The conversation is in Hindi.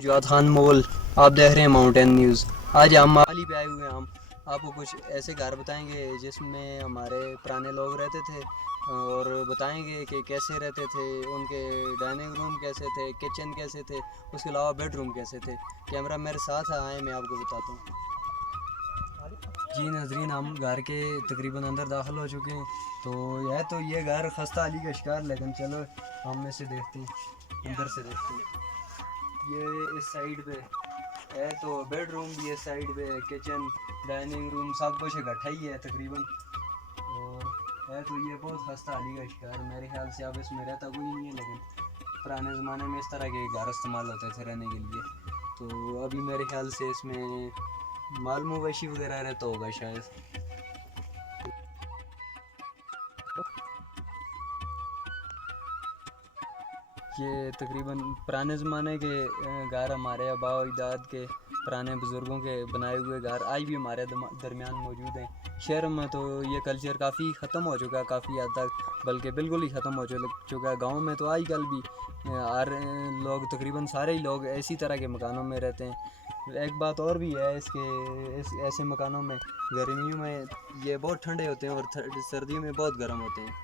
जवाद खान मोल। आप देख रहे हैं माउंटेन न्यूज़। आज हम माली पे आए हुए हैं। हम आपको कुछ ऐसे घर बताएंगे जिसमें हमारे पुराने लोग रहते थे और बताएंगे कि कैसे रहते थे, उनके डाइनिंग रूम कैसे थे, किचन कैसे थे, उसके अलावा बेडरूम कैसे थे। कैमरा मेरे साथ है, आए मैं आपको बताता हूँ। जी नाजरीन, हम घर के तकरीबन अंदर दाखिल हो चुके हैं। तो ये घर खस्ता अली का शिकार, लेकिन चलो हम में से देखते हैं, अंदर से देखते हैं। ये इस साइड पे है तो बेडरूम भी है, साइड पे किचन डाइनिंग रूम सब कुछ इकट्ठा ही है तकरीबन। और है तो ये बहुत खस्ता हाली का शिकार। मेरे ख्याल से अब इसमें रहता कोई नहीं है, लेकिन पुराने ज़माने में इस तरह के घर इस्तेमाल होते थे रहने के लिए। तो अभी मेरे ख्याल से इसमें माल मवेशी वगैरह रहता होगा शायद। ये तकरीबन पुराने ज़माने के घर, हमारे आबा अजदाद के पुराने बुज़ुर्गों के बनाए हुए घर आज भी हमारे दरमियान मौजूद हैं। शहर में तो ये कल्चर काफ़ी ख़त्म हो चुका है, काफ़ी हद तक, बल्कि बिल्कुल ही ख़त्म हो चुका है। गाँव में तो आजकल भी हर लोग, तकरीबन सारे ही लोग इसी तरह के मकानों में रहते हैं। एक बात और भी है ऐसे मकानों में गर्मियों में ये बहुत ठंडे होते हैं और सर्दियों में बहुत गर्म होते हैं।